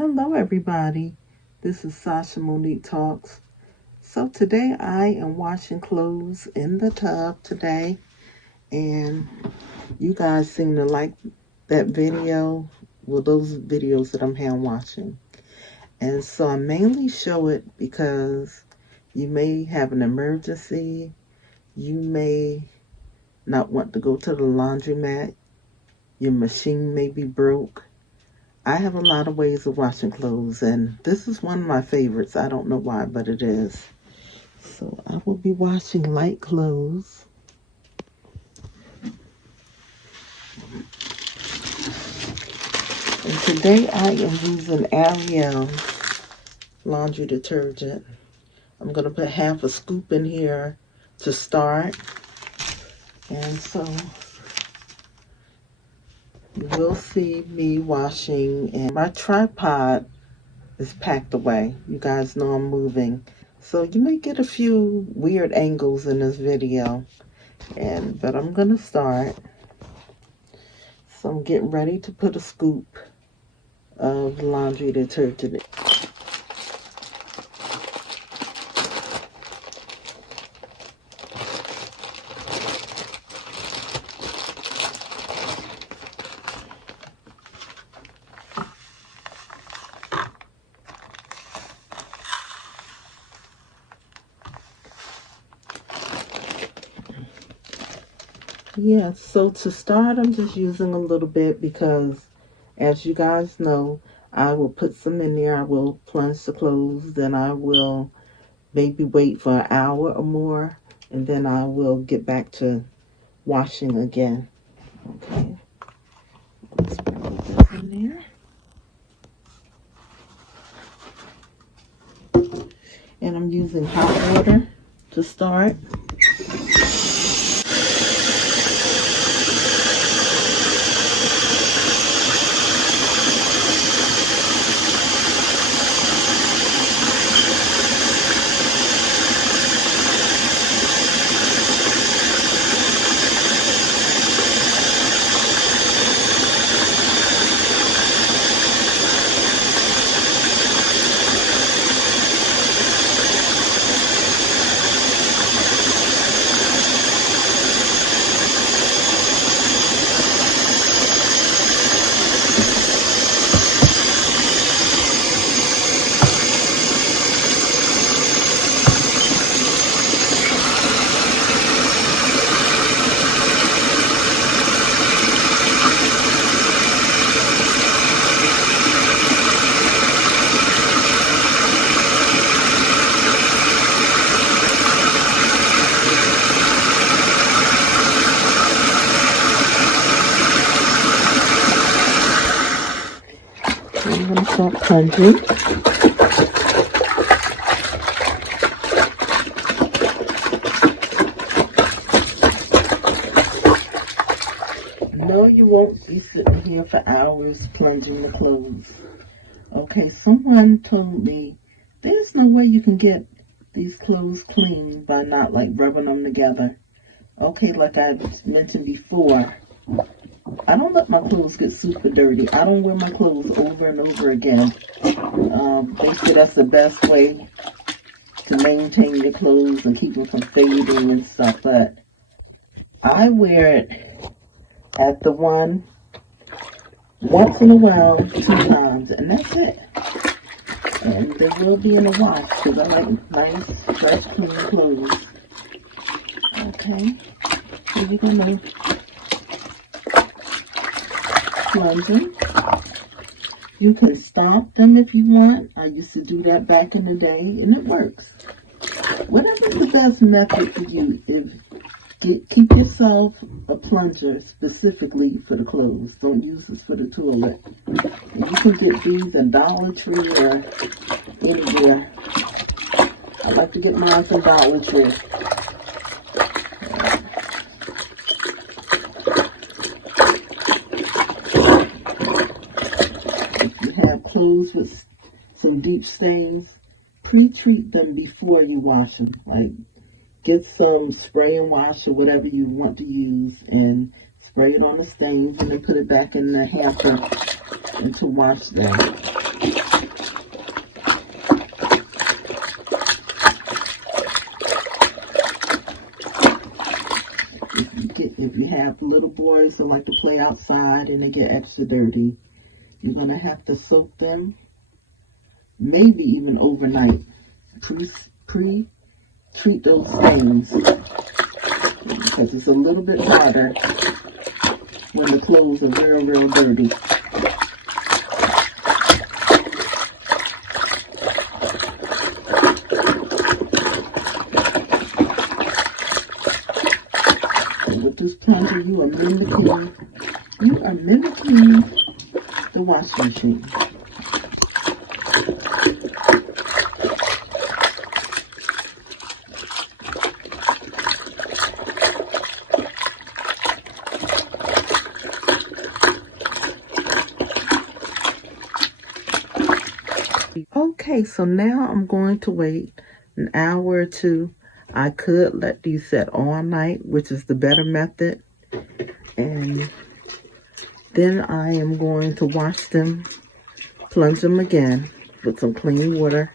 Hello everybody, this is Sasha Monique Talks. So today I am washing clothes in the tub today, and you guys seem to like that video, well, those videos that I'm hand washing. And so I mainly show it because you may have an emergency, you may not want to go to the laundromat, your machine may be broke. I have a lot of ways of washing clothes, and this is one of my favorites. I don't know why, but it is. So I will be washing light clothes. And today I am using Ariel laundry detergent. I'm going to put half a scoop in here to start. And so you will see me washing, and my tripod is packed away. You guys know I'm moving. So you may get a few weird angles in this video, but I'm gonna start. So I'm getting ready to put a scoop of laundry detergent in. Yeah, so to start, I'm just using a little bit because, as you guys know, I will put some in there. I will plunge the clothes, then I will maybe wait for an hour or more, and then I will get back to washing again. Okay, let's put this in there. And I'm using hot water to start. I'm going to start plunging. No, you won't be sitting here for hours plunging the clothes. Okay, someone told me there's no way you can get these clothes clean by not like rubbing them together. Okay, like I mentioned before, I don't let my clothes get super dirty. I don't wear my clothes over and over again. They say that's the best way to maintain your clothes and keep them from fading and stuff, but I wear it at the one once in a while, 2 times, and that's it. And they will be in a wash because I like nice, fresh, clean clothes. Okay, so we're gonna plunge them. You can stomp them if you want. I used to do that back in the day, and it works. Whatever's the best method for you. Keep yourself a plunger specifically for the clothes. Don't use this for the toilet. And you can get these at Dollar Tree or anywhere. I like to get mine from Dollar Tree. If you have clothes with some deep stains, pre-treat them before you wash them. Like, get some spray and wash or whatever you want to use and spray it on the stains, and then put it back in the hamper and to wash them. have little boys that like to play outside and they get extra dirty, you're going to have to soak them, maybe even overnight. Pre-treat those stains, because it's a little bit harder when the clothes are real, real dirty. And with this plunger, you are mimicking the washing machine. Okay, so now I'm going to wait an hour or two. I could let these set all night, which is the better method. And then I am going to wash them, plunge them again with some clean water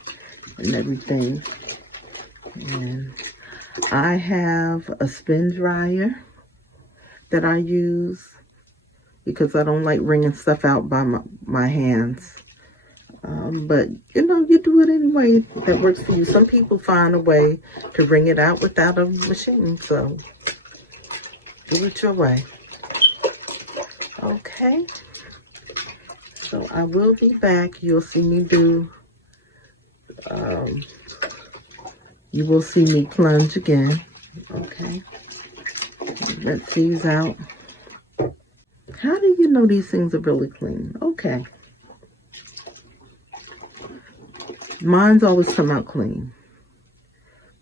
and everything. And I have a spin dryer that I use because I don't like wringing stuff out by my hands. But, you know, you do it anyway that works for you. Some people find a way to wring it out without a machine, so do it your way. Okay, so I will be back. You'll see me do, you will see me plunge again. Okay, let these out. How do you know these things are really clean? Okay. Mine's always come out clean.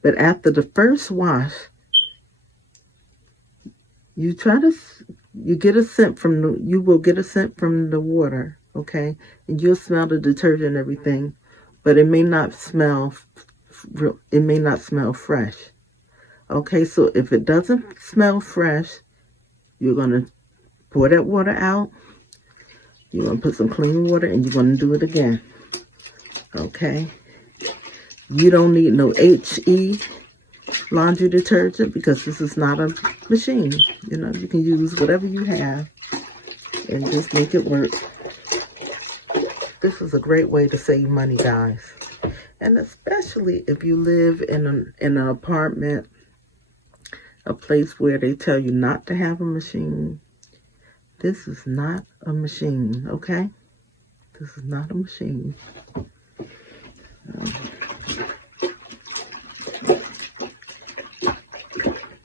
But after the first wash, you get a scent you will get a scent from the water, okay? And you'll smell the detergent and everything, but it may not smell fresh. Okay, so if it doesn't smell fresh, you're going to pour that water out. You're going to put some clean water and you're going to do it again. Okay, you don't need no HE laundry detergent because this is not a machine. You know, you can use whatever you have and just make it work. This is a great way to save money, guys. And especially if you live in an apartment, a place where they tell you not to have a machine. This is not a machine, okay? This is not a machine.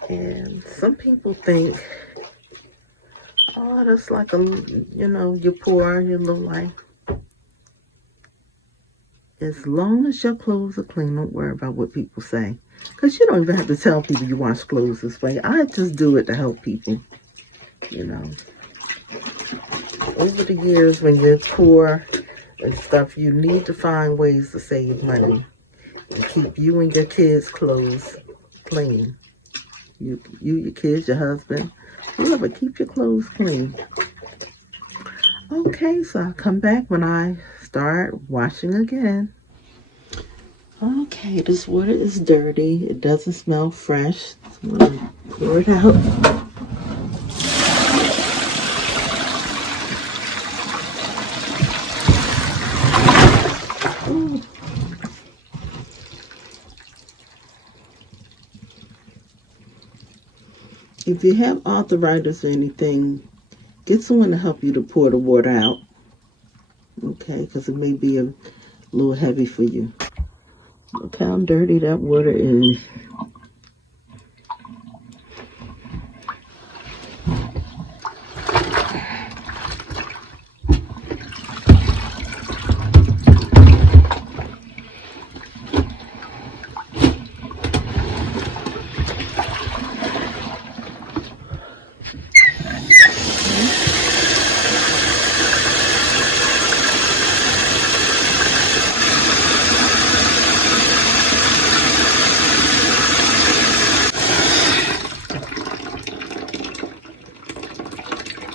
And some people think, oh, that's like you're poor, you're low life. As long as your clothes are clean, don't worry about what people say. Because you don't even have to tell people you wash clothes this way. I just do it to help people, you know. Over the years, when you're poor and stuff, you need to find ways to save money and keep you and your kids' clothes clean. You, your kids, your husband, whoever, keep your clothes clean. Okay, so I'll come back when I start washing again. Okay, this water is dirty. It doesn't smell fresh. So I'm going to pour it out. If you have arthritis or anything, get someone to help you to pour the water out. Okay, because it may be a little heavy for you. Look how dirty that water is.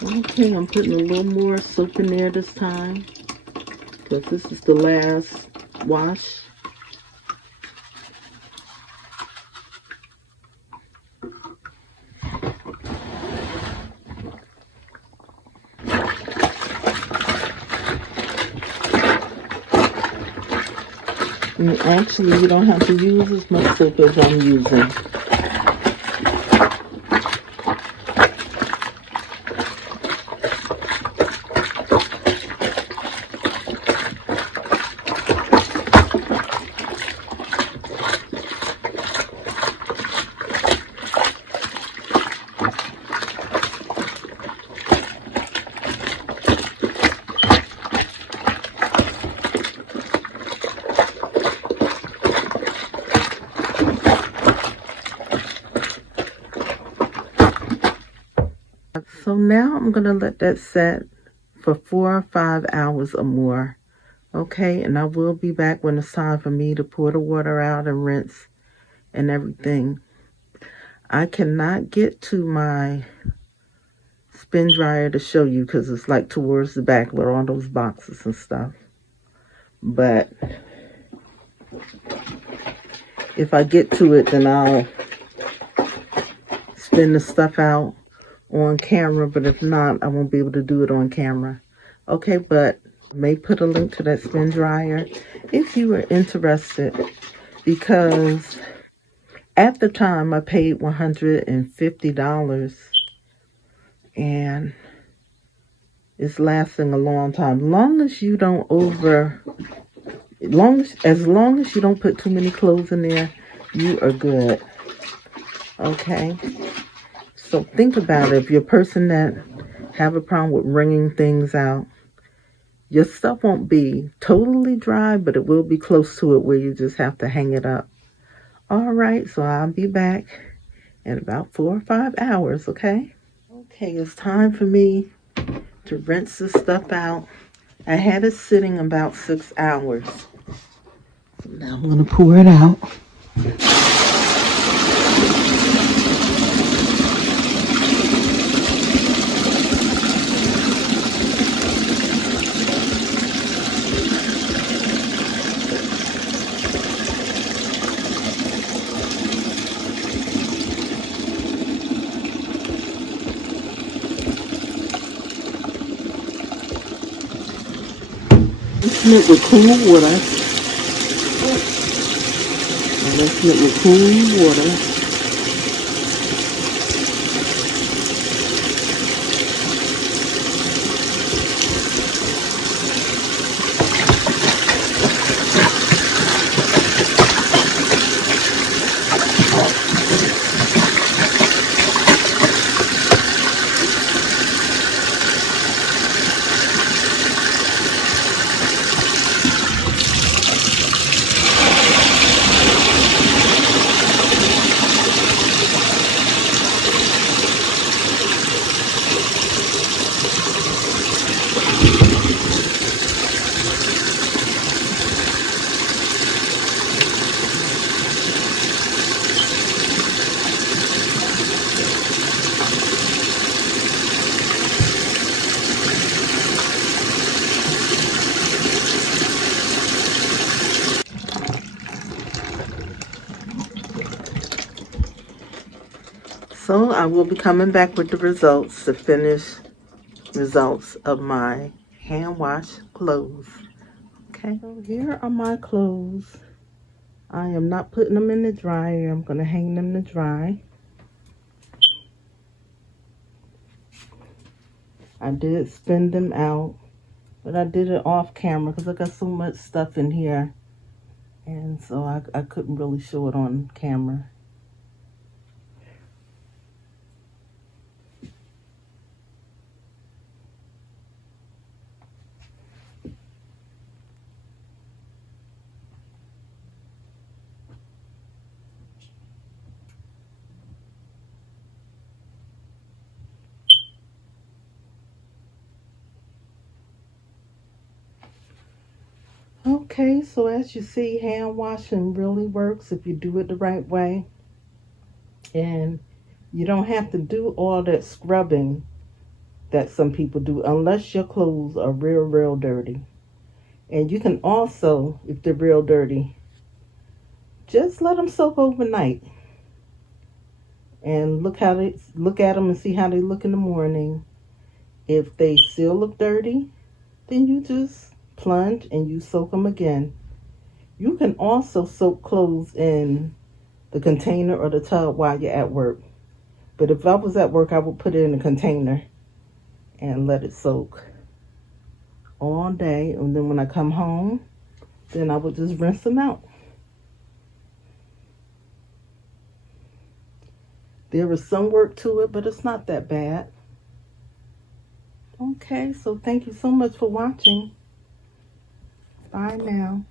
Okay, I'm putting a little more soap in there this time because this is the last wash. And actually, you don't have to use as much soap as I'm using. So now I'm going to let that set for 4 or 5 hours or more. Okay, and I will be back when it's time for me to pour the water out and rinse and everything. I cannot get to my spin dryer to show you because it's like towards the back with all those boxes and stuff. But if I get to it, then I'll spin the stuff out on camera. But if not, I won't be able to do it on camera. Okay, but I may put a link to that spin dryer if you are interested, because at the time I paid $150 and it's lasting a long time. As long as you don't as long as you don't put too many clothes in there, you are good. Okay, so think about it. If you're a person that have a problem with wringing things out, your stuff won't be totally dry, but it will be close to it where you just have to hang it up. All right, so I'll be back in about 4 or 5 hours. Okay, it's time for me to rinse this stuff out. I had it sitting about 6 hours. So now I'm going to pour it out. Mixing it with cool water. Mixing it with cool water. So I will be coming back with the results, the finished results of my hand wash clothes. Okay, so here are my clothes. I am not putting them in the dryer. I'm going to hang them to dry. I did spin them out, but I did it off camera because I got so much stuff in here. And so I couldn't really show it on camera. Okay, so as you see, hand washing really works if you do it the right way. And you don't have to do all that scrubbing that some people do unless your clothes are real dirty. And you can also, if they're real dirty, just let them soak overnight. And look at them and see how they look in the morning. If they still look dirty, then you just plunge and you soak them again. You can also soak clothes in the container or the tub while you're at work. But if I was at work, I would put it in a container and let it soak all day. And then when I come home, then I would just rinse them out. There is some work to it, but it's not that bad. Okay, so thank you so much for watching. Bye now.